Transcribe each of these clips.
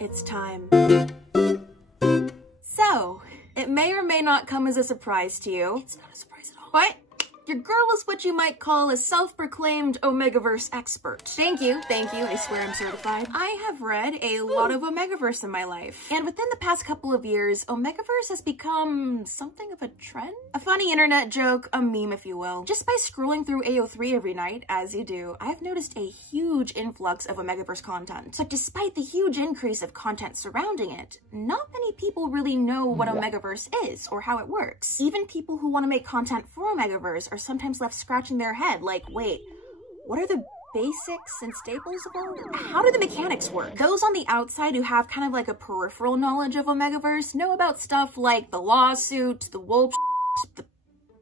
It's time. So, it may or may not come as a surprise to you. It's not a surprise at all. What? Your girl is what you might call a self-proclaimed Omegaverse expert. Thank you, I swear I'm certified. I have read a lot of Omegaverse in my life. And within the past couple of years, Omegaverse has become something of a trend? A funny internet joke, a meme if you will. Just by scrolling through AO3 every night, as you do, I have noticed a huge influx of Omegaverse content. But despite the huge increase of content surrounding it, not many people really know what Omegaverse is or how it works. Even people who want to make content for Omegaverse are sometimes left scratching their head like, wait, what are the basics and staples of all? How do the mechanics work? Those on the outside who have kind of like a peripheral knowledge of Omegaverse know about stuff like the lawsuit, the wolf, the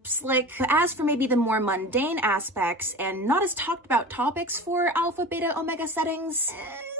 slick. But as for maybe the more mundane aspects and not as talked about topics for alpha, beta, omega settings,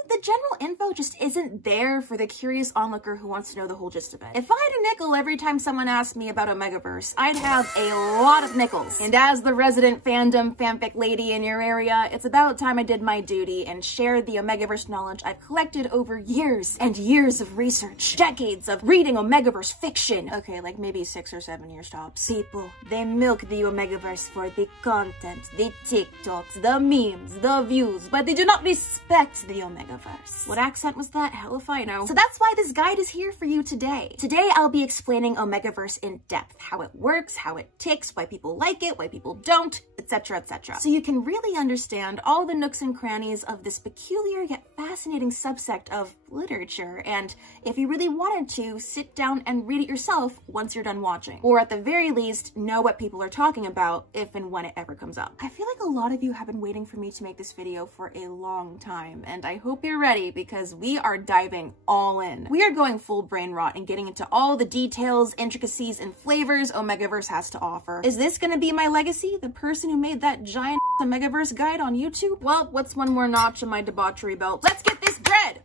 the general info just isn't there for the curious onlooker who wants to know the whole gist of it. If I had a nickel every time someone asked me about Omegaverse, I'd have a lot of nickels. And as the resident fandom fanfic lady in your area, it's about time I did my duty and shared the Omegaverse knowledge I've collected over years and years of research, decades of reading Omegaverse fiction. Okay, like maybe 6 or 7 years tops. People, they milk the Omegaverse for the content, the TikToks, the memes, the views, but they do not respect the Omegaverse. What accent was that? Hell if I know. So that's why this guide is here for you today. Today I'll be explaining Omegaverse in depth, how it works, how it ticks, why people like it, why people don't, etc, etc. So you can really understand all the nooks and crannies of this peculiar yet fascinating subsect of literature, and if you really wanted to, sit down and read it yourself once you're done watching. Or at the very least, know what people are talking about if and when it ever comes up. I feel like a lot of you have been waiting for me to make this video for a long time, and I hope you're ready because we are diving all in. We are going full brain rot and getting into all the details, intricacies, and flavors Omegaverse has to offer. Is this gonna be my legacy? The person who made that giant Omegaverse guide on YouTube? Well, what's one more notch in my debauchery belt? Let's get this bread!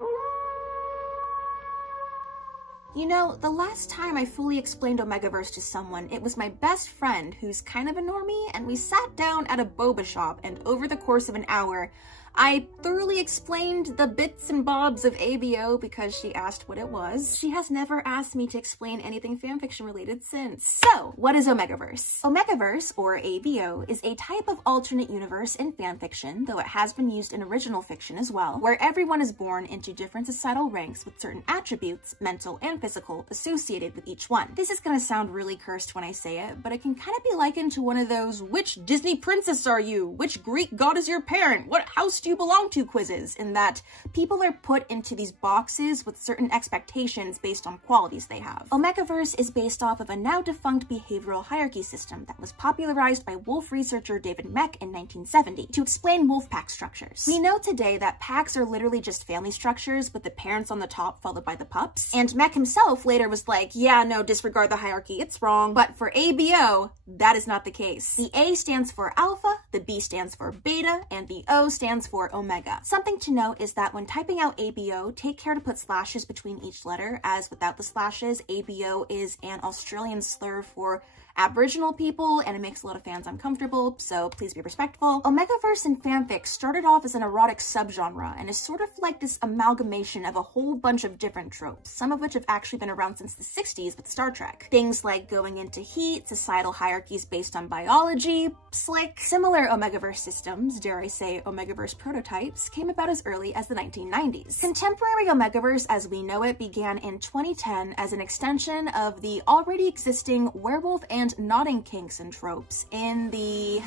You know, the last time I fully explained Omegaverse to someone, it was my best friend, who's kind of a normie, and we sat down at a boba shop, and over the course of an hour, I thoroughly explained the bits and bobs of ABO because she asked what it was. She has never asked me to explain anything fanfiction related since. So, what is Omegaverse? Omegaverse, or ABO, is a type of alternate universe in fanfiction, though it has been used in original fiction as well, where everyone is born into different societal ranks with certain attributes, mental and physical, associated with each one. This is gonna sound really cursed when I say it, but it can kind of be likened to one of those, which Disney princess are you? Which Greek god is your parent? What house do you belong to quizzes, in that people are put into these boxes with certain expectations based on qualities they have. Omegaverse is based off of a now defunct behavioral hierarchy system that was popularized by wolf researcher David Mech in 1970 to explain wolf pack structures. We know today that packs are literally just family structures with the parents on the top followed by the pups, and Mech himself later was like, yeah, no, disregard the hierarchy, it's wrong. But for ABO, that is not the case. The A stands for alpha, the B stands for beta, and the O stands for omega. Something to note is that when typing out ABO, take care to put slashes between each letter, as without the slashes, ABO is an Australian slur for Aboriginal people, and it makes a lot of fans uncomfortable, so please be respectful. Omegaverse in fanfic started off as an erotic subgenre, and is sort of like this amalgamation of a whole bunch of different tropes, some of which have actually been around since the 60s with Star Trek. Things like going into heat, societal hierarchies based on biology, slick. Similar Omegaverse systems, dare I say Omegaverse prototypes, came about as early as the 1990s. Contemporary Omegaverse as we know it began in 2010 as an extension of the already existing werewolf and nodding kinks and tropes in the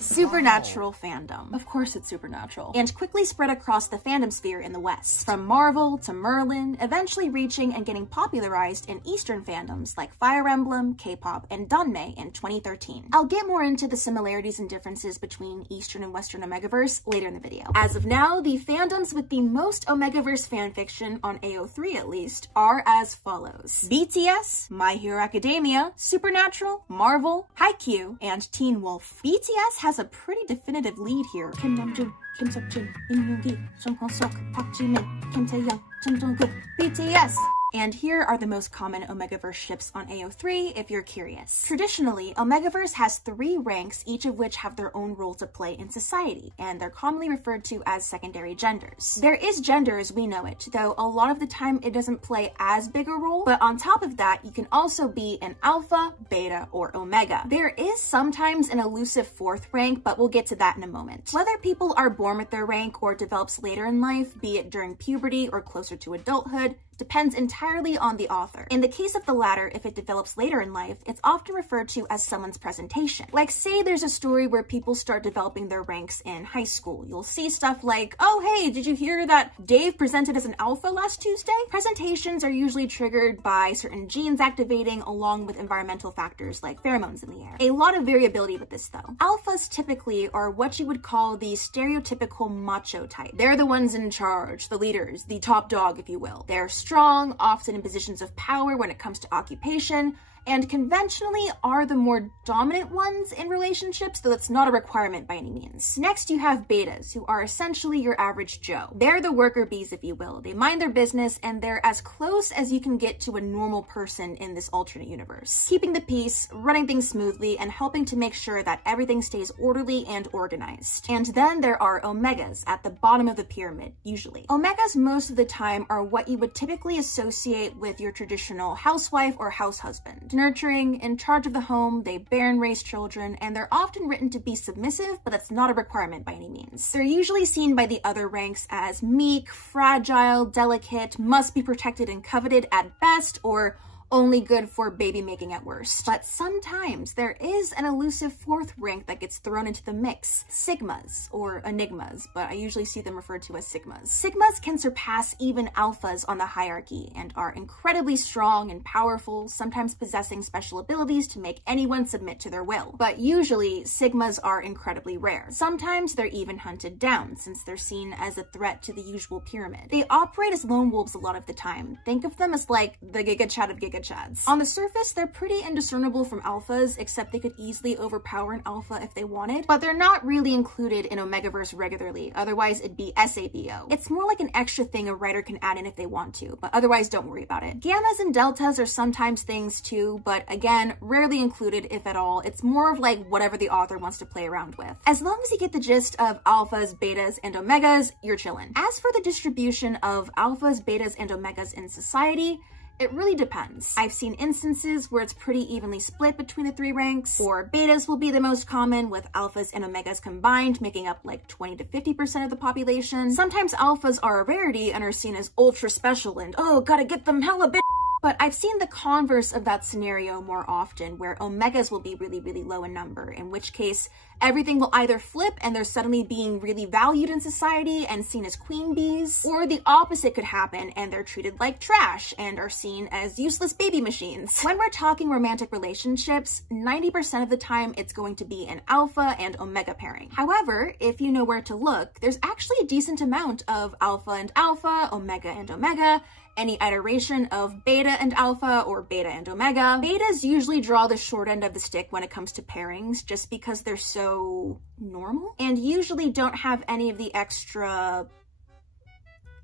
supernatural fandom. Of course it's supernatural. And quickly spread across the fandom sphere in the West, from Marvel to Merlin, eventually reaching and getting popularized in Eastern fandoms like Fire Emblem, K-pop, and Danmei in 2013. I'll get more into the similarities and differences between Eastern and Western Omegaverse later in the video. As of now, the fandoms with the most Omegaverse fanfiction, on AO3 at least, are as follows: BTS, My Hero Academia, Supernatural, Marvel, Haikyuu, and Teen Wolf. BTS has a pretty definitive lead here. Kim Namjoon, Kim Seokjin, Im Yoongi, Jung Hoseok, Park Jimin, Kim Taehyung, Jung Jungkook, BTS. And here are the most common Omegaverse ships on AO3 if you're curious. Traditionally, Omegaverse has 3 ranks, each of which have their own role to play in society, and they're commonly referred to as secondary genders. There is gender as we know it, though a lot of the time it doesn't play as big a role, but on top of that, you can also be an alpha, beta, or omega. There is sometimes an elusive 4th rank, but we'll get to that in a moment. Whether people are born with their rank or develops later in life, be it during puberty or closer to adulthood, depends entirely on the author. In the case of the latter, if it develops later in life, it's often referred to as someone's presentation. Like, say there's a story where people start developing their ranks in high school. You'll see stuff like, oh hey, did you hear that Dave presented as an alpha last Tuesday? Presentations are usually triggered by certain genes activating along with environmental factors like pheromones in the air. A lot of variability with this though. Alphas typically are what you would call the stereotypical macho type. They're the ones in charge, the leaders, the top dog, if you will. They're strong, often in positions of power when it comes to occupation, and conventionally are the more dominant ones in relationships, though it's not a requirement by any means. Next, you have betas, who are essentially your average Joe. They're the worker bees, if you will. They mind their business, and they're as close as you can get to a normal person in this alternate universe, keeping the peace, running things smoothly, and helping to make sure that everything stays orderly and organized. And then there are omegas at the bottom of the pyramid, usually. Omegas most of the time are what you would typically associate with your traditional housewife or house husband. Nurturing, in charge of the home, they bear and raise children, and they're often written to be submissive, but that's not a requirement by any means. They're usually seen by the other ranks as meek, fragile, delicate, must be protected and coveted at best, or only good for baby making at worst. But sometimes there is an elusive 4th rank that gets thrown into the mix. Sigmas, or enigmas, but I usually see them referred to as sigmas. Sigmas can surpass even alphas on the hierarchy and are incredibly strong and powerful, sometimes possessing special abilities to make anyone submit to their will. But usually, sigmas are incredibly rare. Sometimes they're even hunted down, since they're seen as a threat to the usual pyramid. They operate as lone wolves a lot of the time. Think of them as like the Giga Chad of Giga Chads. On the surface, they're pretty indiscernible from alphas, except they could easily overpower an alpha if they wanted, but they're not really included in Omegaverse regularly, otherwise it'd be SABO. It's more like an extra thing a writer can add in if they want to, but otherwise don't worry about it. Gammas and deltas are sometimes things too, but again, rarely included if at all. It's more of like whatever the author wants to play around with. As long as you get the gist of alphas, betas, and omegas, you're chillin'. As for the distribution of alphas, betas, and omegas in society, it really depends. I've seen instances where it's pretty evenly split between the 3 ranks, or betas will be the most common, with alphas and omegas combined making up like 20 to 50% of the population. Sometimes alphas are a rarity and are seen as ultra special and, oh, gotta get them hella bitch. But I've seen the converse of that scenario more often, where omegas will be really, really low in number, in which case everything will either flip and they're suddenly being really valued in society and seen as queen bees, or the opposite could happen and they're treated like trash and are seen as useless baby machines. When we're talking romantic relationships, 90% of the time it's going to be an alpha and omega pairing. However, if you know where to look, there's actually a decent amount of alpha and alpha, omega and omega, any iteration of beta and alpha or beta and omega. Betas usually draw the short end of the stick when it comes to pairings, just because they're so normal and usually don't have any of the extra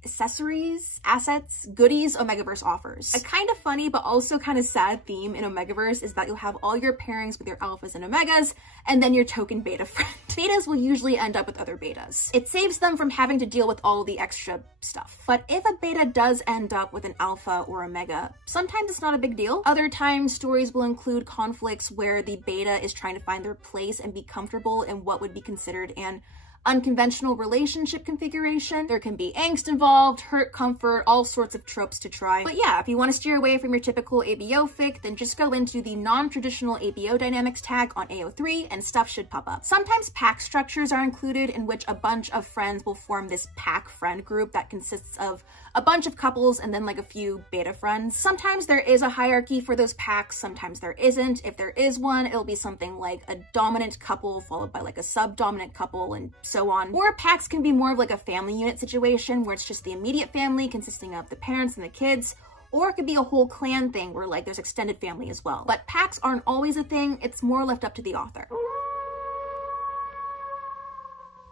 accessories, assets, goodies Omegaverse offers. A kind of funny but also kind of sad theme in Omegaverse is that you'll have all your pairings with your alphas and omegas, and then your token beta friend. Betas will usually end up with other betas. It saves them from having to deal with all the extra stuff. But if a beta does end up with an alpha or omega, sometimes it's not a big deal. Other times, stories will include conflicts where the beta is trying to find their place and be comfortable in what would be considered an unconventional relationship configuration. There can be angst involved, hurt, comfort, all sorts of tropes to try. But yeah, if you want to steer away from your typical ABO fic, then just go into the non-traditional ABO dynamics tag on AO3 and stuff should pop up. Sometimes pack structures are included, in which a bunch of friends will form this pack friend group that consists of a bunch of couples and then like a few beta friends. Sometimes there is a hierarchy for those packs, sometimes there isn't. If there is one, it'll be something like a dominant couple followed by like a sub-dominant couple and so on. Or packs can be more of like a family unit situation where it's just the immediate family consisting of the parents and the kids, or it could be a whole clan thing where like there's extended family as well. But packs aren't always a thing, it's more left up to the author.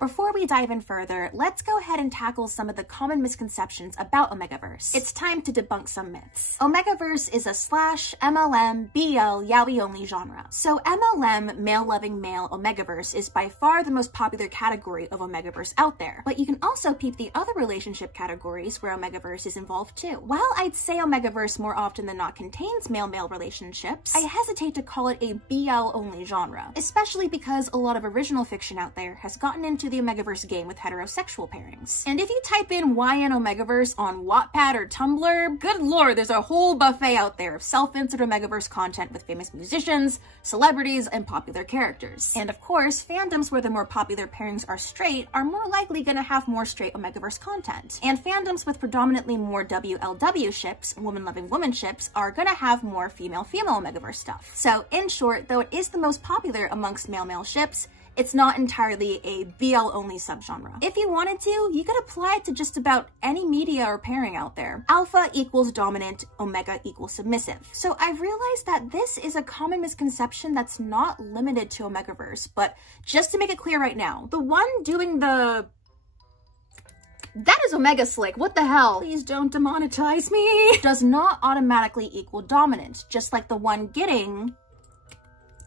Before we dive in further, let's go ahead and tackle some of the common misconceptions about Omegaverse. It's time to debunk some myths. Omegaverse is a slash, MLM, BL, yaoi only genre. So MLM, male-loving male Omegaverse, is by far the most popular category of Omegaverse out there. But you can also peep the other relationship categories where Omegaverse is involved too. While I'd say Omegaverse more often than not contains male-male relationships, I hesitate to call it a BL-only genre, especially because a lot of original fiction out there has gotten into the Omegaverse game with heterosexual pairings. And if you type in YN Omegaverse on Wattpad or Tumblr, good lord, there's a whole buffet out there of self-insert Omegaverse content with famous musicians, celebrities, and popular characters. And of course, fandoms where the more popular pairings are straight are more likely gonna have more straight Omegaverse content. And fandoms with predominantly more WLW ships, woman-loving woman ships, are gonna have more female-female Omegaverse stuff. So in short, though it is the most popular amongst male-male ships, it's not entirely a BL-only subgenre. If you wanted to, you could apply it to just about any media or pairing out there. Alpha equals dominant, Omega equals submissive. So I've realized that this is a common misconception that's not limited to Omegaverse, but just to make it clear right now, the one doing the... That is Omega Slick, what the hell? Please don't demonetize me. Does not automatically equal dominant, just like the one getting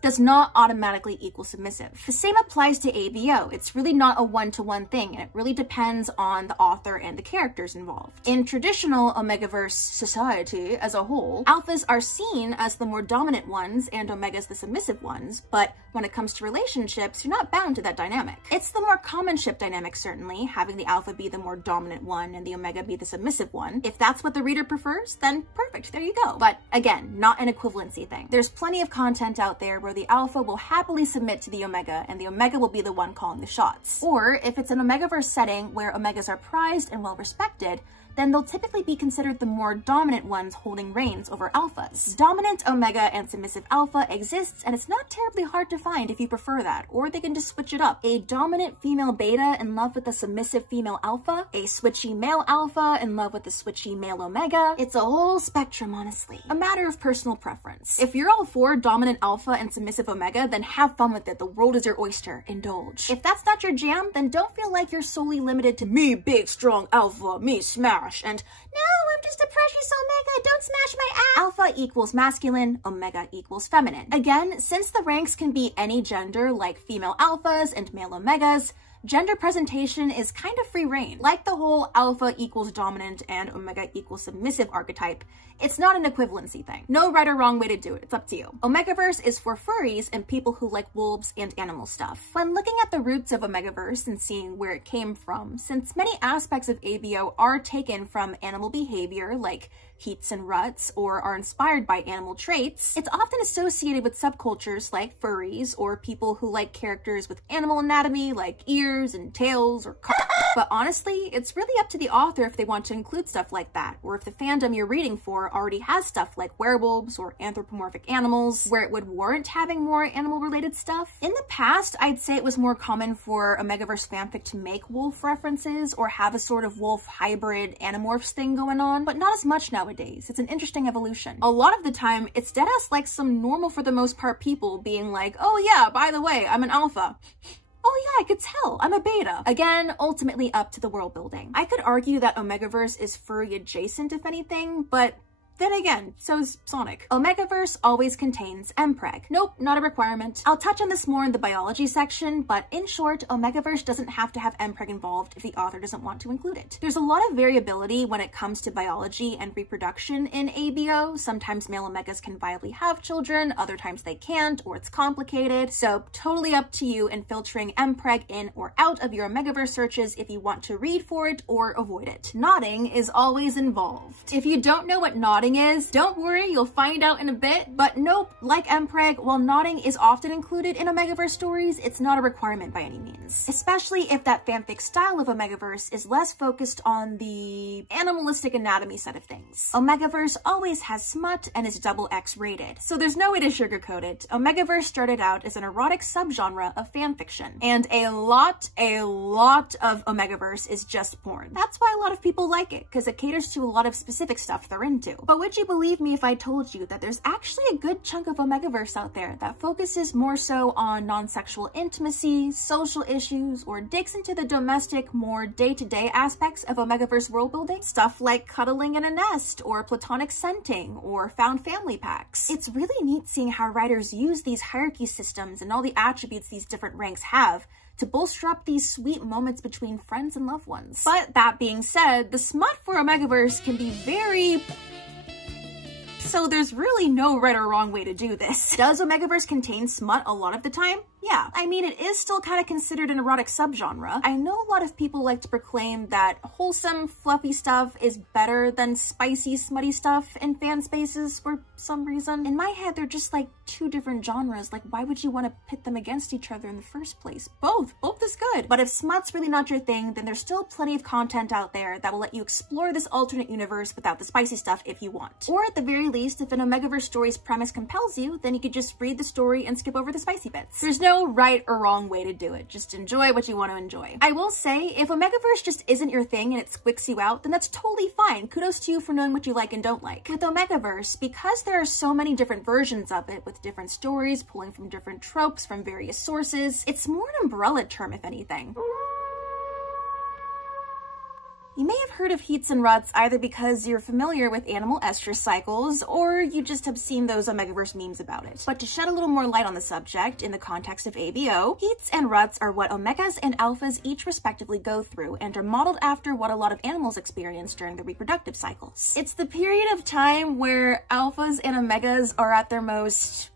does not automatically equal submissive. The same applies to ABO. It's really not a one-to-one thing, and it really depends on the author and the characters involved. In traditional Omegaverse society as a whole, alphas are seen as the more dominant ones and omegas the submissive ones, but when it comes to relationships, you're not bound to that dynamic. It's the more common ship dynamic, certainly, having the alpha be the more dominant one and the omega be the submissive one. If that's what the reader prefers, then perfect, there you go. But again, not an equivalency thing. There's plenty of content out there where the alpha will happily submit to the omega and the omega will be the one calling the shots. Or if it's an Omegaverse setting where omegas are prized and well respected, then they'll typically be considered the more dominant ones holding reins over alphas. Dominant omega and submissive alpha exists, and it's not terribly hard to find if you prefer that, or they can just switch it up. A dominant female beta in love with a submissive female alpha, a switchy male alpha in love with a switchy male omega. It's a whole spectrum, honestly. A matter of personal preference. If you're all for dominant alpha and submissive omega, then have fun with it. The world is your oyster. Indulge. If that's not your jam, then don't feel like you're solely limited to me big, strong alpha, me smash, and no, I'm just a precious omega, don't smash my ass. Alpha equals masculine, omega equals feminine. Again, since the ranks can be any gender like female alphas and male omegas, gender presentation is kind of free reign. Like the whole alpha equals dominant and omega equals submissive archetype, it's not an equivalency thing. No right or wrong way to do it, it's up to you. Omegaverse is for furries and people who like wolves and animal stuff. When looking at the roots of Omegaverse and seeing where it came from, since many aspects of ABO are taken from animal behavior like heats and ruts, or are inspired by animal traits, it's often associated with subcultures like furries or people who like characters with animal anatomy like ears and tails or But honestly, it's really up to the author if they want to include stuff like that, or if the fandom you're reading for already has stuff like werewolves or anthropomorphic animals, where it would warrant having more animal-related stuff. In the past, I'd say it was more common for Omegaverse fanfic to make wolf references or have a sort of wolf hybrid animorphs thing going on, but not as much nowadays. It's an interesting evolution. A lot of the time, it's deadass like some normal for the most part people being like, oh yeah, by the way, I'm an alpha. Oh yeah, I could tell, I'm a beta. Again, ultimately up to the world building. I could argue that Omegaverse is furry adjacent if anything, but then again, so is Sonic. Omegaverse always contains mpreg. Nope, not a requirement. I'll touch on this more in the biology section, but in short, Omegaverse doesn't have to have mpreg involved if the author doesn't want to include it. There's a lot of variability when it comes to biology and reproduction in ABO. Sometimes male omegas can viably have children, other times they can't, or it's complicated. So totally up to you in filtering mpreg in or out of your Omegaverse searches if you want to read for it or avoid it. Nodding is always involved. If you don't know what nodding is, don't worry, you'll find out in a bit, but nope, like mpreg, while nodding is often included in Omegaverse stories, it's not a requirement by any means. Especially if that fanfic style of Omegaverse is less focused on the animalistic anatomy side of things. Omegaverse always has smut and is XX rated, so there's no way to sugarcoat it. Omegaverse started out as an erotic subgenre of fanfiction, and a lot of Omegaverse is just porn. That's why a lot of people like it, because it caters to a lot of specific stuff they're into. But But would you believe me if I told you that there's actually a good chunk of Omegaverse out there that focuses more so on non-sexual intimacy, social issues, or digs into the domestic, more day-to-day aspects of Omegaverse world building? Stuff like cuddling in a nest, or platonic scenting, or found family packs. It's really neat seeing how writers use these hierarchy systems and all the attributes these different ranks have to bolster up these sweet moments between friends and loved ones. But that being said, the smut for Omegaverse can be very... So there's really no right or wrong way to do this. Does Omegaverse contain smut a lot of the time? Yeah, I mean, it is still kind of considered an erotic subgenre. I know a lot of people like to proclaim that wholesome, fluffy stuff is better than spicy, smutty stuff in fan spaces for some reason. In my head, they're just like two different genres. Like, why would you want to pit them against each other in the first place? Both is good. But if smut's really not your thing, then there's still plenty of content out there that will let you explore this alternate universe without the spicy stuff if you want. Or at the very least, if an Omegaverse story's premise compels you, then you could just read the story and skip over the spicy bits. There's no right or wrong way to do it. Just enjoy what you want to enjoy. I will say, if Omegaverse just isn't your thing and it squicks you out, then that's totally fine. Kudos to you for knowing what you like and don't like. With Omegaverse, because there are so many different versions of it with different stories pulling from different tropes from various sources, it's more an umbrella term if anything. You may have heard of heats and ruts either because you're familiar with animal estrus cycles, or you just have seen those Omegaverse memes about it. But to shed a little more light on the subject, in the context of ABO, heats and ruts are what omegas and alphas each respectively go through, and are modeled after what a lot of animals experience during the reproductive cycles. It's the period of time where alphas and omegas are at their most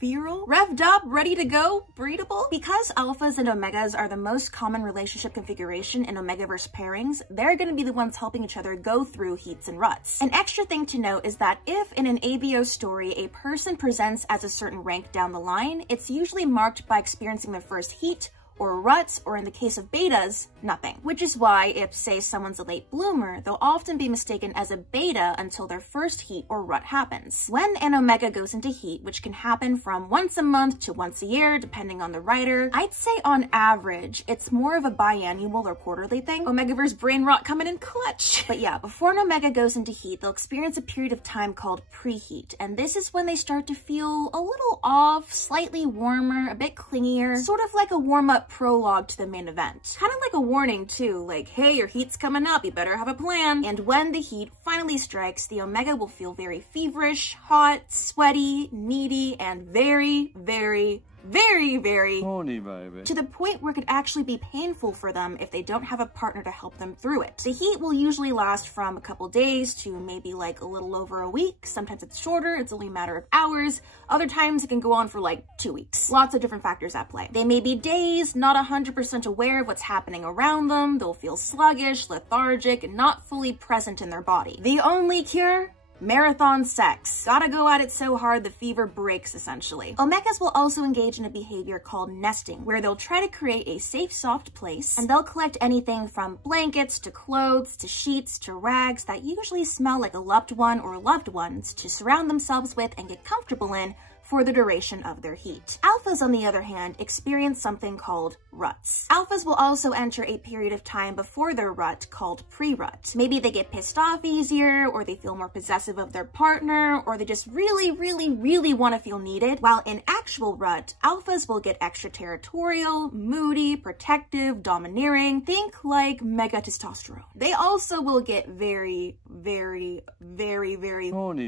virile, revved up, ready to go, breedable. Because alphas and omegas are the most common relationship configuration in Omegaverse pairings, they're going to be the ones helping each other go through heats and ruts. An extra thing to note is that if in an ABO story a person presents as a certain rank down the line, it's usually marked by experiencing their first heat or ruts, or in the case of betas, nothing. Which is why if, say, someone's a late bloomer, they'll often be mistaken as a beta until their first heat or rut happens. When an omega goes into heat, which can happen from once a month to once a year, depending on the writer, I'd say on average, it's more of a biannual or quarterly thing. Omegaverse brain rot coming in clutch. But yeah, before an omega goes into heat, they'll experience a period of time called preheat, and this is when they start to feel a little off, slightly warmer, a bit clingier, sort of like a warm-up prologue to the main event. Kind of like a warning too, like, hey, your heat's coming up, you better have a plan. And when the heat finally strikes, the omega will feel very feverish, hot, sweaty, needy, and very horny, baby. To the point where it could actually be painful for them if they don't have a partner to help them through it. The heat will usually last from a couple days to maybe like a little over a week. Sometimes it's shorter, it's only a matter of hours. Other times it can go on for like 2 weeks. Lots of different factors at play. They may be dazed, not 100% aware of what's happening around them. They'll feel sluggish, lethargic, and not fully present in their body. The only cure? Marathon sex. Gotta go at it so hard the fever breaks, essentially. Omegas will also engage in a behavior called nesting, where they'll try to create a safe, soft place, and they'll collect anything from blankets to clothes to sheets to rags that usually smell like a loved one or loved ones to surround themselves with and get comfortable in for the duration of their heat. Alphas, on the other hand, experience something called ruts. Alphas will also enter a period of time before their rut called pre-rut. Maybe they get pissed off easier, or they feel more possessive of their partner, or they just really want to feel needed. While in actual rut, alphas will get extraterritorial, moody, protective, domineering. Think like mega testosterone. They also will get very horny,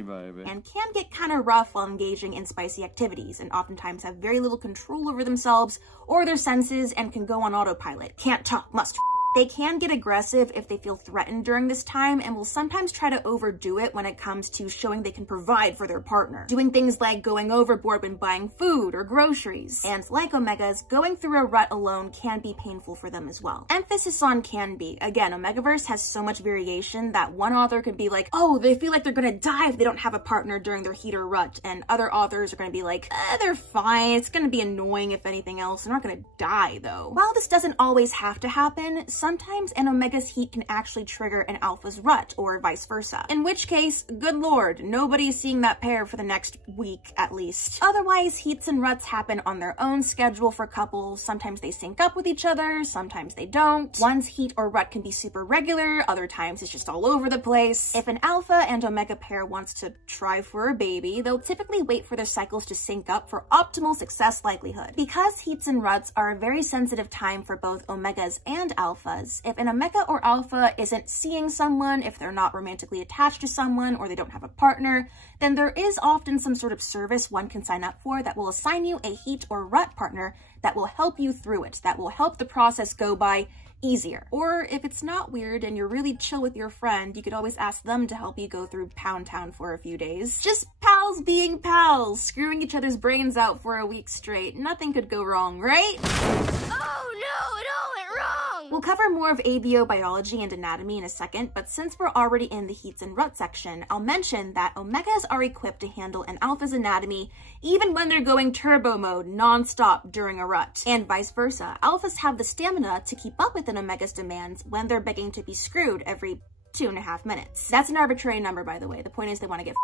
baby, and can get kind of rough while engaging in spicy activities, and oftentimes have very little control over themselves or their senses and can go on autopilot. Can't talk, must. They can get aggressive if they feel threatened during this time, and will sometimes try to overdo it when it comes to showing they can provide for their partner. Doing things like going overboard when buying food or groceries. And like omegas, going through a rut alone can be painful for them as well. Emphasis on can be. Again, Omegaverse has so much variation that one author could be like, oh, they feel like they're gonna die if they don't have a partner during their heat or rut, and other authors are gonna be like, they're fine, it's gonna be annoying if anything else, they're not gonna die though. While this doesn't always have to happen, sometimes an omega's heat can actually trigger an alpha's rut, or vice versa. In which case, good lord, nobody's seeing that pair for the next week at least. Otherwise, heats and ruts happen on their own schedule for couples. Sometimes they sync up with each other, sometimes they don't. One's heat or rut can be super regular, other times it's just all over the place. If an alpha and omega pair wants to try for a baby, they'll typically wait for their cycles to sync up for optimal success likelihood. Because heats and ruts are a very sensitive time for both omegas and alphas, if an omega or alpha isn't seeing someone, if they're not romantically attached to someone, or they don't have a partner, then there is often some sort of service one can sign up for that will assign you a heat or rut partner that will help you through it, that will help the process go by easier. Or if it's not weird and you're really chill with your friend, you could always ask them to help you go through Pound Town for a few days. Just pals being pals, screwing each other's brains out for a week straight. Nothing could go wrong, right? Oh no, it all went wrong! We'll cover more of ABO biology and anatomy in a second, but since we're already in the heats and rut section, I'll mention that omegas are equipped to handle an alpha's anatomy even when they're going turbo mode non-stop during a rut. And vice versa, alphas have the stamina to keep up with an omega's demands when they're begging to be screwed every 2.5 minutes. That's an arbitrary number, by the way. The point is they want to get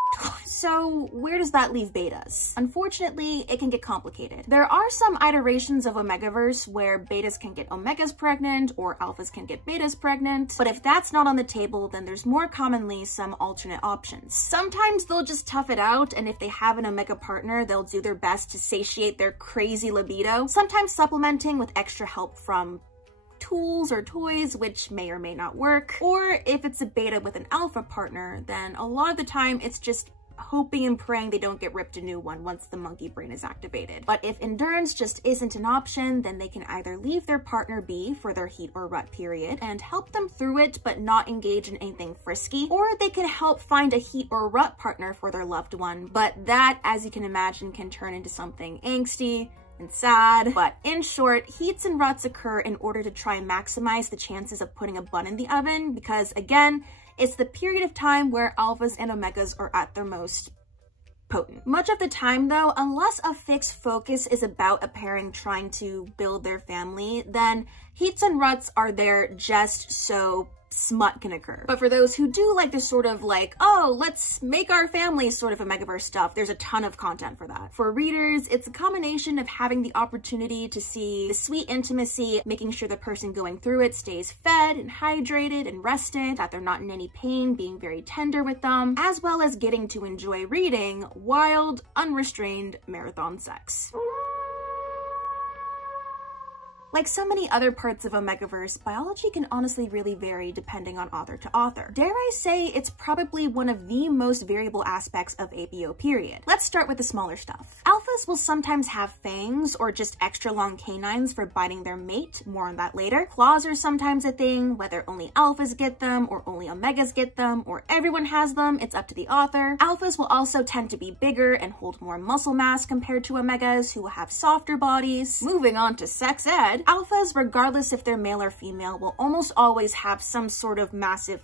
So where does that leave betas? Unfortunately, it can get complicated. There are some iterations of Omegaverse where betas can get omegas pregnant or alphas can get betas pregnant, but if that's not on the table, then there's more commonly some alternate options. Sometimes they'll just tough it out, and if they have an omega partner, they'll do their best to satiate their crazy libido, sometimes supplementing with extra help from tools or toys, which may or may not work. Or if it's a beta with an alpha partner, then a lot of the time it's just hoping and praying they don't get ripped a new one once the monkey brain is activated. But if endurance just isn't an option, then they can either leave their partner be for their heat or rut period and help them through it but not engage in anything frisky, or they can help find a heat or rut partner for their loved one, but that, as you can imagine, can turn into something angsty and sad. But in short, heats and ruts occur in order to try and maximize the chances of putting a bun in the oven because, again, it's the period of time where alphas and omegas are at their most potent. Much of the time though, unless a fixed focus is about a pairing trying to build their family, then heats and ruts are there just so smut can occur. But for those who do like this sort of like, oh, let's make our family sort of Omegaverse stuff, there's a ton of content for that. For readers, it's a combination of having the opportunity to see the sweet intimacy, making sure the person going through it stays fed and hydrated and rested, that they're not in any pain, being very tender with them, as well as getting to enjoy reading wild, unrestrained marathon sex. Like so many other parts of Omegaverse, biology can honestly really vary depending on author to author. Dare I say it's probably one of the most variable aspects of ABO period. Let's start with the smaller stuff. Alphas will sometimes have fangs or just extra long canines for biting their mate, more on that later. Claws are sometimes a thing, whether only alphas get them or only omegas get them or everyone has them, it's up to the author. Alphas will also tend to be bigger and hold more muscle mass compared to omegas, who will have softer bodies. Moving on to sex ed, alphas, regardless if they're male or female, will almost always have some sort of massive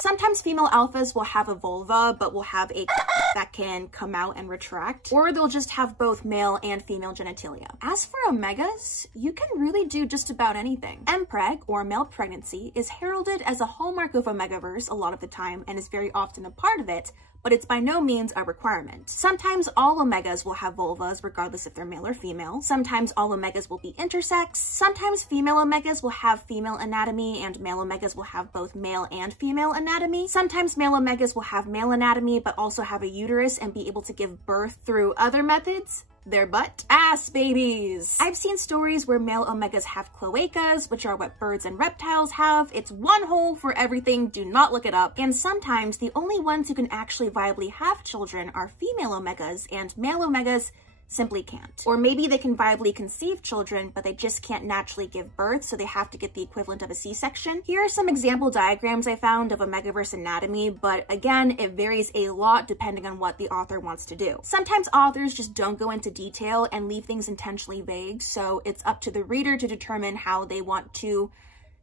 Sometimes female alphas will have a vulva, but will have a that can come out and retract, or they'll just have both male and female genitalia. As for omegas, you can really do just about anything. Mpreg, or male pregnancy, is heralded as a hallmark of Omegaverse a lot of the time and is very often a part of it, but it's by no means a requirement. Sometimes all omegas will have vulvas regardless if they're male or female. Sometimes all omegas will be intersex. Sometimes female omegas will have female anatomy and male omegas will have both male and female anatomy. Sometimes male omegas will have male anatomy but also have a uterus and be able to give birth through other methods. Their butt ass babies. I've seen stories where male omegas have cloacas, which are what birds and reptiles have. It's one hole for everything, do not look it up. And sometimes the only ones who can actually viably have children are female omegas, and male omegas simply can't. Or maybe they can viably conceive children, but they just can't naturally give birth, so they have to get the equivalent of a C-section. Here are some example diagrams I found of Omegaverse anatomy, but again, it varies a lot depending on what the author wants to do. Sometimes authors just don't go into detail and leave things intentionally vague, so it's up to the reader to determine how they want to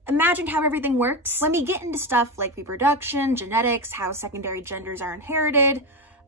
imagine how everything works. When we get into stuff like reproduction, genetics, how secondary genders are inherited,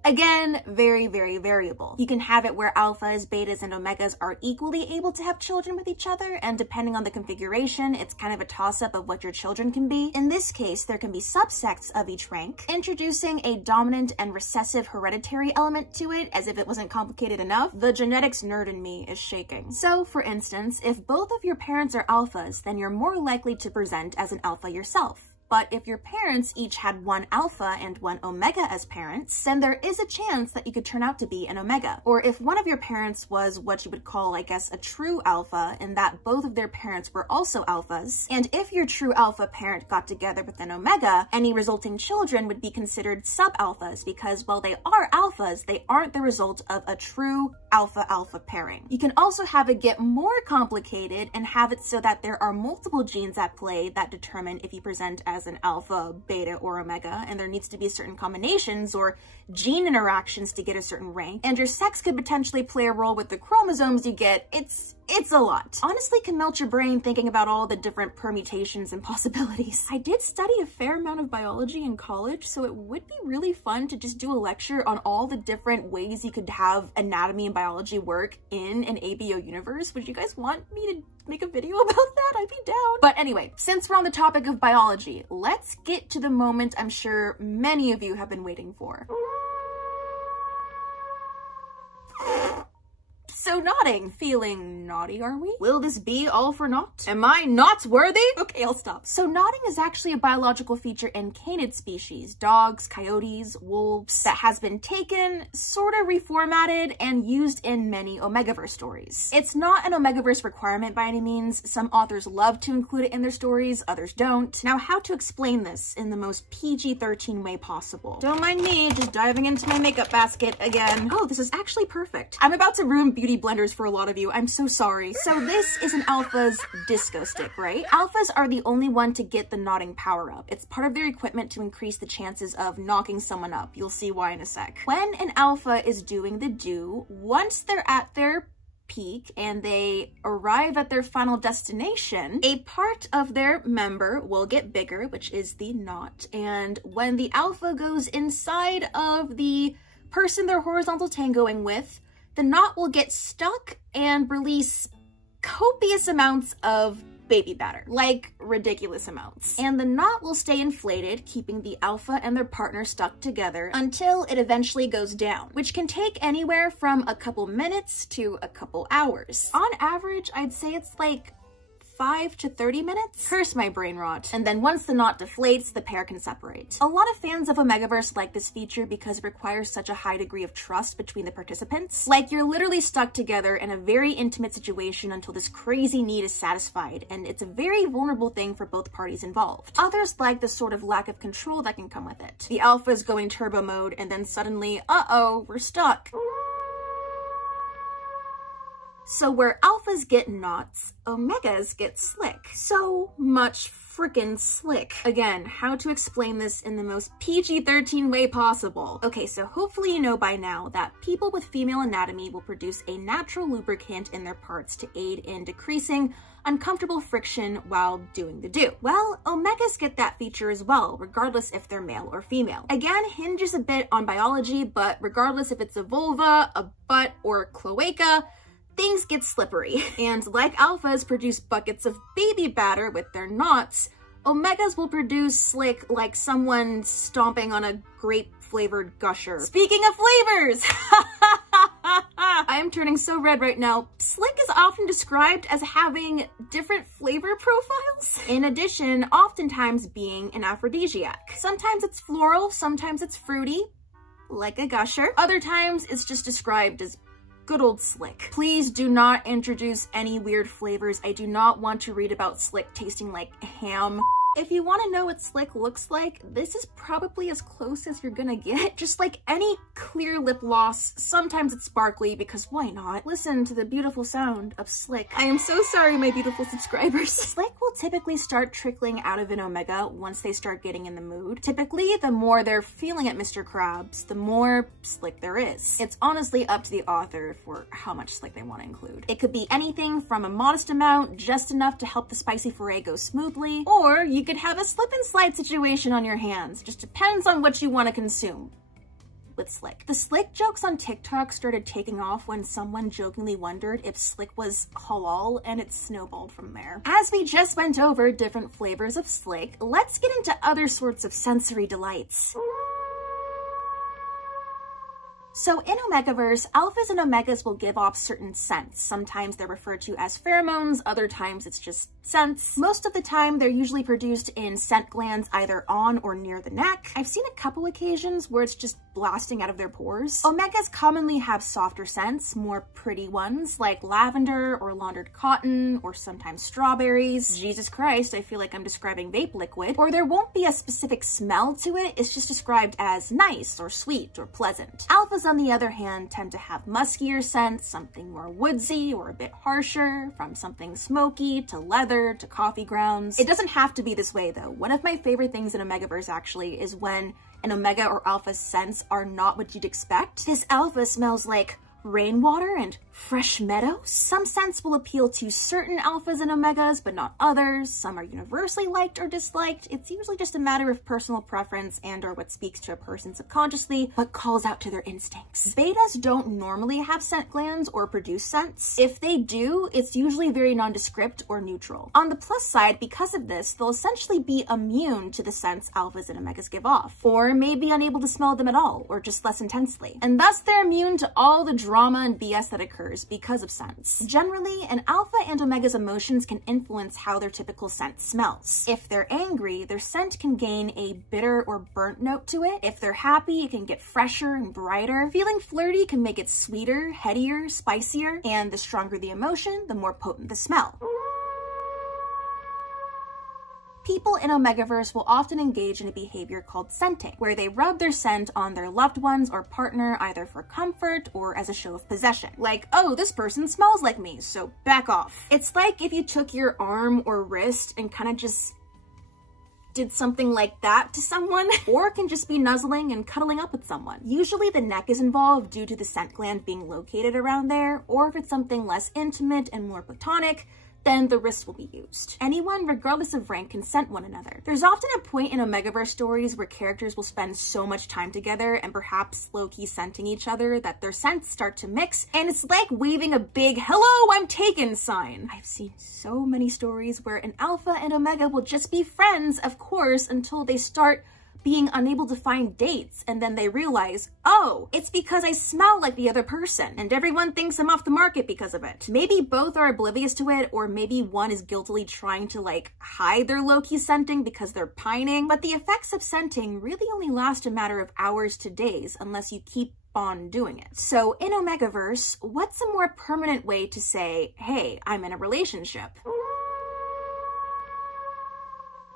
Again, very, very variable. You can have it where alphas, betas, and omegas are equally able to have children with each other, and depending on the configuration, it's kind of a toss-up of what your children can be. In this case, there can be subsects of each rank, introducing a dominant and recessive hereditary element to it, as if it wasn't complicated enough. The genetics nerd in me is shaking. So, for instance, if both of your parents are alphas, then you're more likely to present as an alpha yourself. But if your parents each had one alpha and one omega as parents, then there is a chance that you could turn out to be an omega. Or if one of your parents was what you would call, I guess, a true alpha, in that both of their parents were also alphas, and if your true alpha parent got together with an omega, any resulting children would be considered sub-alphas, because while they are alphas, they aren't the result of a true alpha-alpha pairing. You can also have it get more complicated and have it so that there are multiple genes at play that determine if you present as an alpha, beta, or omega, and there needs to be certain combinations or gene interactions to get a certain rank, and your sex could potentially play a role with the chromosomes you get. It's a lot. Honestly, can melt your brain thinking about all the different permutations and possibilities. I did study a fair amount of biology in college, so it would be really fun to just do a lecture on all the different ways you could have anatomy and biology work in an ABO universe. Would you guys want me to make a video about that? I'd be down. But anyway, since we're on the topic of biology, let's get to the moment I'm sure many of you have been waiting for. So nodding. Feeling naughty, are we? Will this be all for naught? Am I not worthy? Okay, I'll stop. So nodding is actually a biological feature in canid species, dogs, coyotes, wolves, that has been taken, sort of reformatted, and used in many Omegaverse stories. It's not an Omegaverse requirement by any means. Some authors love to include it in their stories, others don't. Now, how to explain this in the most PG-13 way possible? Don't mind me, just diving into my makeup basket again. Oh, this is actually perfect. I'm about to ruin beauty blenders for a lot of you. I'm so sorry. So this is an alpha's disco stick, right? Alphas are the only one to get the nodding power up. It's part of their equipment to increase the chances of knocking someone up. You'll see why in a sec. When an alpha is doing the do, once they're at their peak and they arrive at their final destination, a part of their member will get bigger, which is the knot. And when the alpha goes inside of the person they're horizontal tangoing with, the knot will get stuck and release copious amounts of baby batter, like ridiculous amounts. And the knot will stay inflated, keeping the alpha and their partner stuck together until it eventually goes down, which can take anywhere from a couple minutes to a couple hours. On average, I'd say it's like 5 to 30 minutes. Curse my brain rot. And then once the knot deflates, the pair can separate. A lot of fans of Omegaverse like this feature because it requires such a high degree of trust between the participants. Like, you're literally stuck together in a very intimate situation until this crazy need is satisfied, and it's a very vulnerable thing for both parties involved. Others like the sort of lack of control that can come with it. The alpha is going turbo mode, and then suddenly, uh-oh, we're stuck. So where alphas get knots, omegas get slick. So much frickin' slick. Again, how to explain this in the most PG-13 way possible. Okay, so hopefully you know by now that people with female anatomy will produce a natural lubricant in their parts to aid in decreasing uncomfortable friction while doing the do. Well, omegas get that feature as well, regardless if they're male or female. Again, hinges a bit on biology, but regardless if it's a vulva, a butt, or a cloaca, things get slippery. And like alphas produce buckets of baby batter with their knots, omegas will produce slick like someone stomping on a grape-flavored gusher. Speaking of flavors! I am turning so red right now. Slick is often described as having different flavor profiles. In addition, oftentimes being an aphrodisiac. Sometimes it's floral, sometimes it's fruity, like a gusher. Other times it's just described as good old slick. Please do not introduce any weird flavors. I do not want to read about slick tasting like ham. If you want to know what slick looks like, this is probably as close as you're gonna get. Just like any clear lip gloss, sometimes it's sparkly because why not? Listen to the beautiful sound of slick. I am so sorry, my beautiful subscribers. Slick will typically start trickling out of an omega once they start getting in the mood. Typically, the more they're feeling at Mr. Krabs, the more slick there is. It's honestly up to the author for how much slick they want to include. It could be anything from a modest amount, just enough to help the spicy foray go smoothly, or you could have a slip and slide situation on your hands. Just depends on what you want to consume. with Slick. The Slick jokes on TikTok started taking off when someone jokingly wondered if Slick was halal, and it snowballed from there. As we just went over different flavors of Slick, let's get into other sorts of sensory delights. So in Omegaverse, alphas and omegas will give off certain scents. Sometimes they're referred to as pheromones, other times it's just scents. Most of the time, they're usually produced in scent glands either on or near the neck. I've seen a couple occasions where it's just blasting out of their pores. Omegas commonly have softer scents, more pretty ones, like lavender or laundered cotton, or sometimes strawberries. Jesus Christ, I feel like I'm describing vape liquid. Or there won't be a specific smell to it, it's just described as nice or sweet or pleasant. Alphas, on the other hand, tend to have muskier scents, something more woodsy or a bit harsher, from something smoky to leather to coffee grounds. It doesn't have to be this way though. One of my favorite things in Omegaverse actually is when an omega or alpha scents are not what you'd expect. This alpha smells like rainwater and fresh meadows. Some scents will appeal to certain alphas and omegas, but not others. Some are universally liked or disliked. It's usually just a matter of personal preference and or what speaks to a person subconsciously, but calls out to their instincts. Betas don't normally have scent glands or produce scents. If they do, it's usually very nondescript or neutral. On the plus side, because of this, they'll essentially be immune to the scents alphas and omegas give off, or maybe unable to smell them at all, or just less intensely. And thus they're immune to all the drama and BS that occurs because of scents. Generally, an alpha and omega's emotions can influence how their typical scent smells. If they're angry, their scent can gain a bitter or burnt note to it. If they're happy, it can get fresher and brighter. Feeling flirty can make it sweeter, headier, spicier, and the stronger the emotion, the more potent the smell. People in Omegaverse will often engage in a behavior called scenting, where they rub their scent on their loved ones or partner either for comfort or as a show of possession. Like, oh, this person smells like me, so back off. It's like if you took your arm or wrist and kind of just did something like that to someone, or it can just be nuzzling and cuddling up with someone. Usually the neck is involved due to the scent gland being located around there, or if it's something less intimate and more platonic, then the wrist will be used. Anyone, regardless of rank, can scent one another. There's often a point in Omegaverse stories where characters will spend so much time together and perhaps low-key scenting each other that their scents start to mix, and it's like waving a big "hello, I'm taken" sign. I've seen so many stories where an alpha and omega will just be friends, of course, until they start being unable to find dates, and then they realize, oh, it's because I smell like the other person, and everyone thinks I'm off the market because of it. Maybe both are oblivious to it, or maybe one is guiltily trying to like hide their low-key scenting because they're pining, but the effects of scenting really only last a matter of hours to days unless you keep on doing it. So in Omegaverse, what's a more permanent way to say, hey, I'm in a relationship?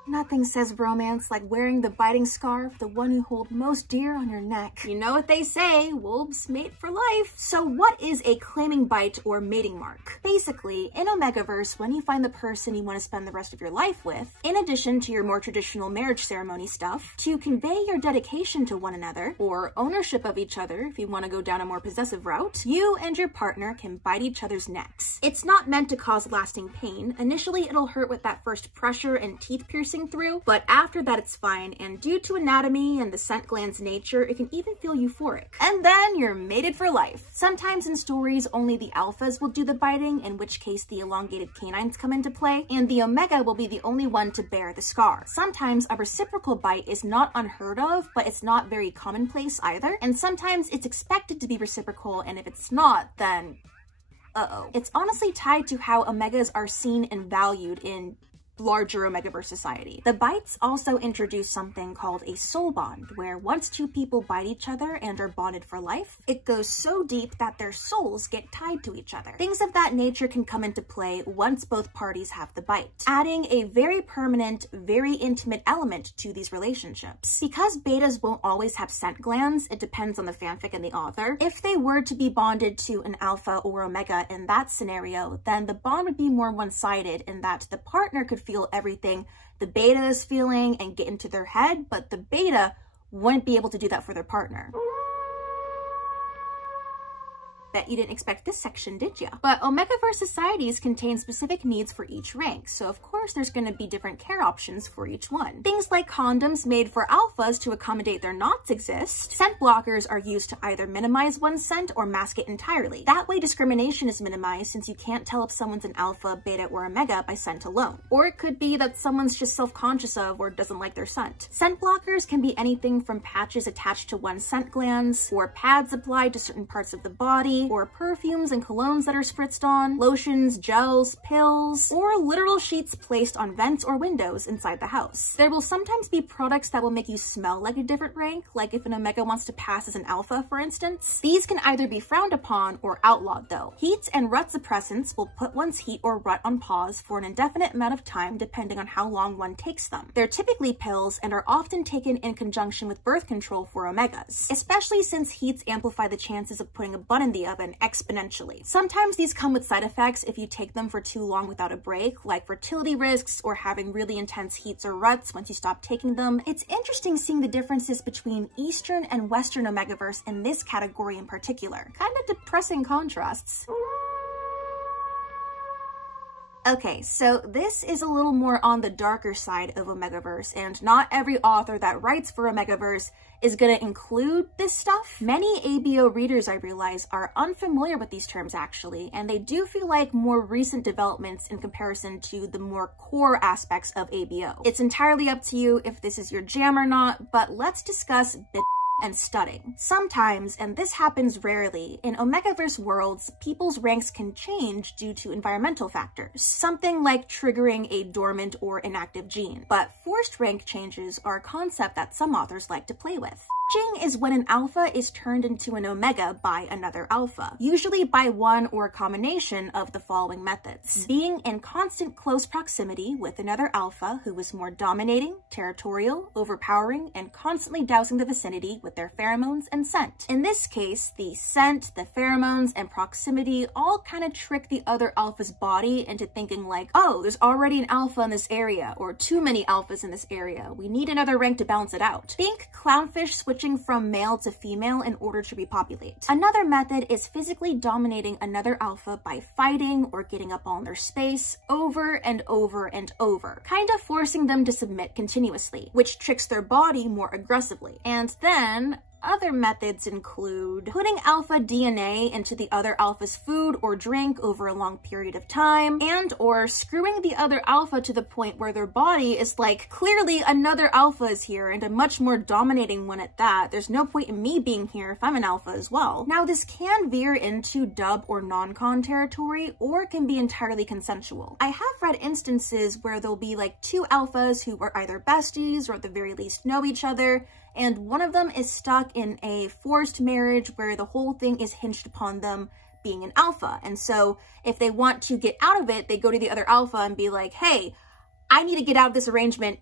Nothing says romance like wearing the biting scarf, the one you hold most dear on your neck. You know what they say, wolves mate for life. So what is a claiming bite or mating mark? Basically, in Omegaverse, when you find the person you want to spend the rest of your life with, in addition to your more traditional marriage ceremony stuff, to convey your dedication to one another, or ownership of each other if you want to go down a more possessive route, you and your partner can bite each other's necks. It's not meant to cause lasting pain. Initially, it'll hurt with that first pressure and teeth piercing through, but after that it's fine, and due to anatomy and the scent gland's nature, it can even feel euphoric. And then you're mated for life. Sometimes in stories, only the alphas will do the biting, in which case the elongated canines come into play, and the omega will be the only one to bear the scar. Sometimes a reciprocal bite is not unheard of, but it's not very commonplace either, and sometimes it's expected to be reciprocal, and if it's not, then uh-oh. It's honestly tied to how omegas are seen and valued in larger Omegaverse society. The bites also introduce something called a soul bond, where once two people bite each other and are bonded for life, it goes so deep that their souls get tied to each other. Things of that nature can come into play once both parties have the bite, adding a very permanent, very intimate element to these relationships. Because betas won't always have scent glands, it depends on the fanfic and the author. If they were to be bonded to an alpha or omega in that scenario, then the bond would be more one-sided in that the partner could feel everything the beta is feeling and get into their head, but the beta wouldn't be able to do that for their partner. Bet you didn't expect this section, did ya? But Omegaverse societies contain specific needs for each rank, so of course there's going to be different care options for each one. Things like condoms made for alphas to accommodate their knots exist. Scent blockers are used to either minimize one's scent or mask it entirely. That way discrimination is minimized since you can't tell if someone's an alpha, beta, or omega by scent alone. Or it could be that someone's just self-conscious of or doesn't like their scent. Scent blockers can be anything from patches attached to one's scent glands, or pads applied to certain parts of the body, or perfumes and colognes that are spritzed on, lotions, gels, pills, or literal sheets placed on vents or windows inside the house. There will sometimes be products that will make you smell like a different rank, like if an omega wants to pass as an alpha, for instance. These can either be frowned upon or outlawed though. Heat and rut suppressants will put one's heat or rut on pause for an indefinite amount of time depending on how long one takes them. They're typically pills and are often taken in conjunction with birth control for omegas, especially since heats amplify the chances of putting a bun in the oven exponentially. Sometimes these come with side effects if you take them for too long without a break, like fertility risks or having really intense heats or ruts once you stop taking them. It's interesting seeing the differences between Eastern and Western Omegaverse in this category in particular. Kind of depressing contrasts. Okay, so this is a little more on the darker side of Omegaverse, and not every author that writes for Omegaverse is gonna include this stuff. Many ABO readers, I realize, are unfamiliar with these terms actually, and they do feel like more recent developments in comparison to the more core aspects of ABO. It's entirely up to you if this is your jam or not, but let's discuss and studying. Sometimes, and this happens rarely, in Omegaverse worlds, people's ranks can change due to environmental factors, something like triggering a dormant or inactive gene. But forced rank changes are a concept that some authors like to play with. Tching is when an alpha is turned into an omega by another alpha, usually by one or a combination of the following methods. Being in constant close proximity with another alpha who is more dominating, territorial, overpowering, and constantly dousing the vicinity with their pheromones and scent. In this case, the scent, the pheromones, and proximity all kind of trick the other alpha's body into thinking like, oh, there's already an alpha in this area, or too many alphas in this area. We need another rank to balance it out. Think clownfish switching from male to female in order to repopulate. Another method is physically dominating another alpha by fighting or getting up on their space over and over and over, kind of forcing them to submit continuously, which tricks their body more aggressively. And then other methods include putting alpha DNA into the other alpha's food or drink over a long period of time, and or screwing the other alpha to the point where their body is like, clearly another alpha is here and a much more dominating one at that. There's no point in me being here if I'm an alpha as well. Now this can veer into dub or non-con territory, or it can be entirely consensual. I have read instances where there'll be like two alphas who are either besties or at the very least know each other, and one of them is stuck in a forced marriage where the whole thing is hinged upon them being an alpha. And so if they want to get out of it, they go to the other alpha and be like, hey, I need to get out of this arrangement.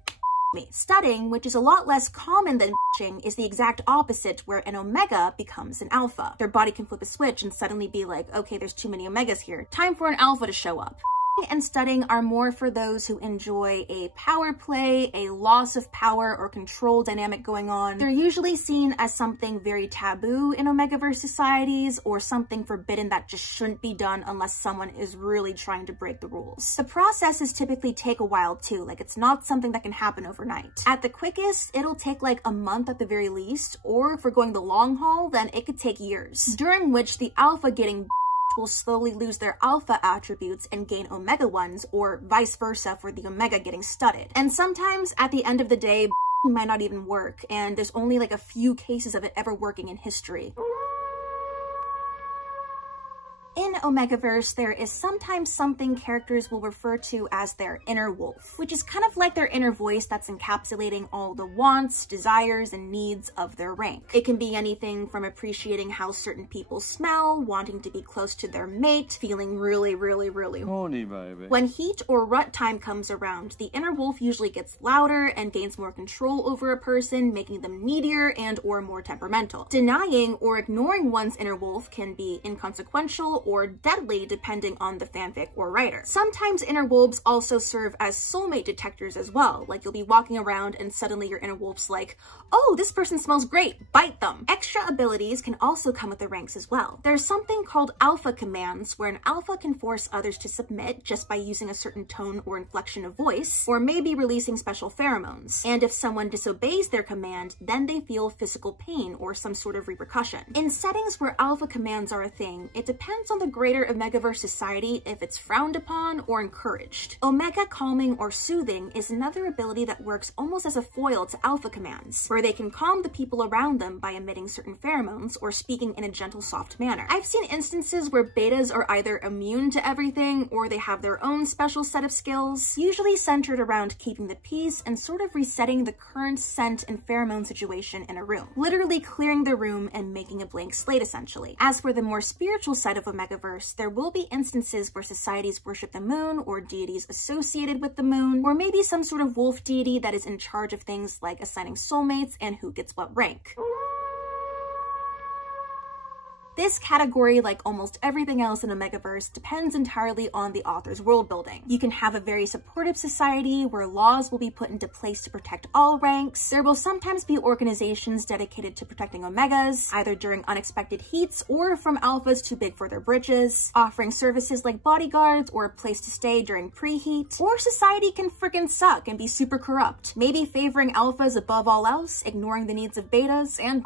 Studying, which is a lot less common than tching, is the exact opposite, where an omega becomes an alpha. Their body can flip a switch and suddenly be like, okay, there's too many omegas here. Time for an alpha to show up. And studying are more for those who enjoy a power play, a loss of power or control dynamic going on. They're usually seen as something very taboo in Omegaverse societies, or something forbidden that just shouldn't be done unless someone is really trying to break the rules. The processes typically take a while too, like it's not something that can happen overnight. At the quickest, it'll take like a month at the very least, or if we're going the long haul, then it could take years, during which the alpha getting will slowly lose their alpha attributes and gain omega ones, or vice versa for the omega getting studded. And sometimes at the end of the day, might not even work, and there's only like a few cases of it ever working in history. In Omegaverse, there is sometimes something characters will refer to as their inner wolf, which is kind of like their inner voice that's encapsulating all the wants, desires, and needs of their rank. It can be anything from appreciating how certain people smell, wanting to be close to their mate, feeling really horny, baby. When heat or rut time comes around, the inner wolf usually gets louder and gains more control over a person, making them needier and or more temperamental. Denying or ignoring one's inner wolf can be inconsequential useful or deadly depending on the fanfic or writer. Sometimes inner wolves also serve as soulmate detectors as well, like you'll be walking around and suddenly your inner wolf's like, oh, this person smells great, bite them. Extra abilities can also come with the ranks as well. There's something called alpha commands, where an alpha can force others to submit just by using a certain tone or inflection of voice, or maybe releasing special pheromones. And if someone disobeys their command, then they feel physical pain or some sort of repercussion. In settings where alpha commands are a thing, it depends on the greater Omegaverse society if it's frowned upon or encouraged. Omega calming or soothing is another ability that works almost as a foil to alpha commands, where they can calm the people around them by emitting certain pheromones or speaking in a gentle, soft manner. I've seen instances where betas are either immune to everything or they have their own special set of skills, usually centered around keeping the peace and sort of resetting the current scent and pheromone situation in a room, literally clearing the room and making a blank slate essentially. As for the more spiritual side of Omegaverse, there will be instances where societies worship the moon or deities associated with the moon, or maybe some sort of wolf deity that is in charge of things like assigning soulmates and who gets what rank. This category, like almost everything else in Omegaverse, depends entirely on the author's world building. You can have a very supportive society where laws will be put into place to protect all ranks. There will sometimes be organizations dedicated to protecting Omegas, either during unexpected heats or from alphas too big for their britches, offering services like bodyguards or a place to stay during preheat. Or society can freaking suck and be super corrupt, maybe favoring alphas above all else, ignoring the needs of betas, and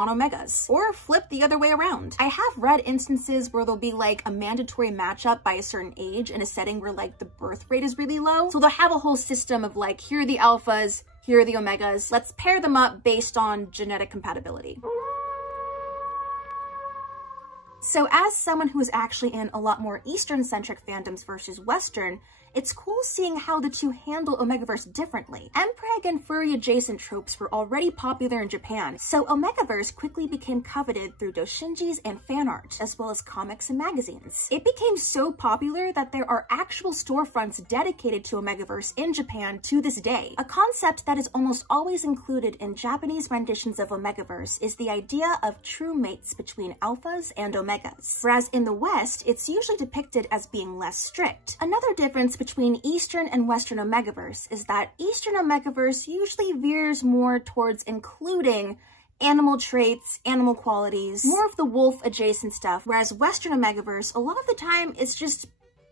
on Omegas, or flip the other way around. I have read instances where there'll be like a mandatory matchup by a certain age in a setting where like the birth rate is really low. So they'll have a whole system of like, here are the alphas, here are the Omegas, let's pair them up based on genetic compatibility. So as someone who is actually in a lot more Eastern-centric fandoms versus Western, it's cool seeing how the two handle Omegaverse differently. Mpreg and furry-adjacent tropes were already popular in Japan, so Omegaverse quickly became coveted through doujinshis and fan art, as well as comics and magazines. It became so popular that there are actual storefronts dedicated to Omegaverse in Japan to this day. A concept that is almost always included in Japanese renditions of Omegaverse is the idea of true mates between alphas and Omegas, whereas in the West, it's usually depicted as being less strict. Another difference between Eastern and Western Omegaverse is that Eastern Omegaverse usually veers more towards including animal traits, animal qualities, more of the wolf adjacent stuff, whereas Western Omegaverse, a lot of the time, it's just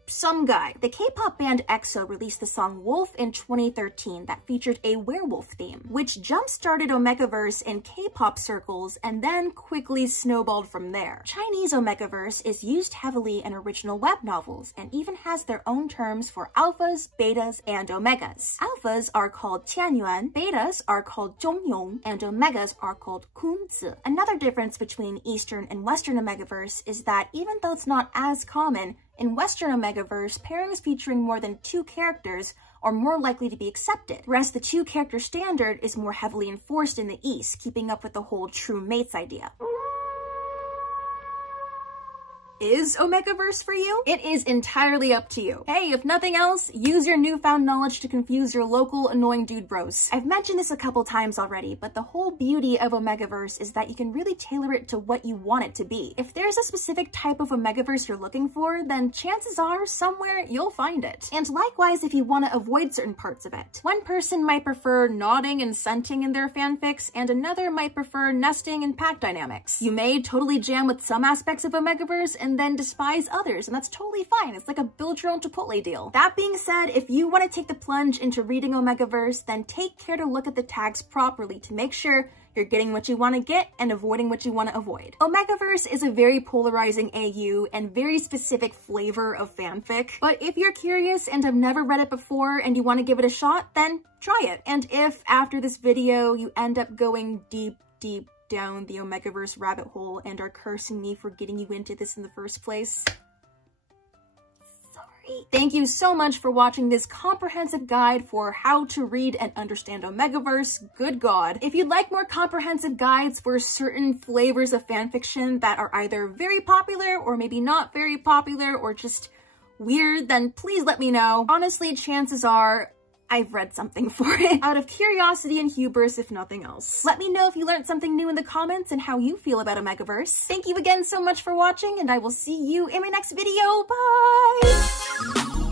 some guy. The K-pop band EXO released the song Wolf in 2013 that featured a werewolf theme, which jump-started Omegaverse in K-pop circles and then quickly snowballed from there. Chinese Omegaverse is used heavily in original web novels and even has their own terms for alphas, betas, and Omegas. Alphas are called Tianyuan, betas are called Zhongyong, and Omegas are called Kunzi. Another difference between Eastern and Western Omegaverse is that even though it's not as common, in Western Omegaverse, pairings featuring more than 2 characters are more likely to be accepted, whereas the 2-character standard is more heavily enforced in the East, keeping up with the whole true mates idea. Is Omegaverse for you? It is entirely up to you. Hey, if nothing else, use your newfound knowledge to confuse your local annoying dude bros. I've mentioned this a couple times already, but the whole beauty of Omegaverse is that you can really tailor it to what you want it to be. If there's a specific type of Omegaverse you're looking for, then chances are somewhere you'll find it. And likewise if you want to avoid certain parts of it. One person might prefer nodding and scenting in their fanfics, and another might prefer nesting and pack dynamics. You may totally jam with some aspects of Omegaverse and then despise others, and that's totally fine. It's like a build your own Chipotle deal. That being said, if you want to take the plunge into reading Omegaverse, then take care to look at the tags properly to make sure you're getting what you want to get and avoiding what you want to avoid. Omegaverse is a very polarizing AU and very specific flavor of fanfic, but if you're curious and have never read it before and you want to give it a shot, then try it. And if after this video you end up going deep down the Omegaverse rabbit hole and are cursing me for getting you into this in the first place, sorry. Thank you so much for watching this comprehensive guide for how to read and understand Omegaverse. Good God. If you'd like more comprehensive guides for certain flavors of fanfiction that are either very popular or maybe not very popular or just weird, then please let me know. Honestly, chances are I've read something for it, out of curiosity and hubris if nothing else. Let me know if you learned something new in the comments and how you feel about Omegaverse. Thank you again so much for watching, and I will see you in my next video. Bye!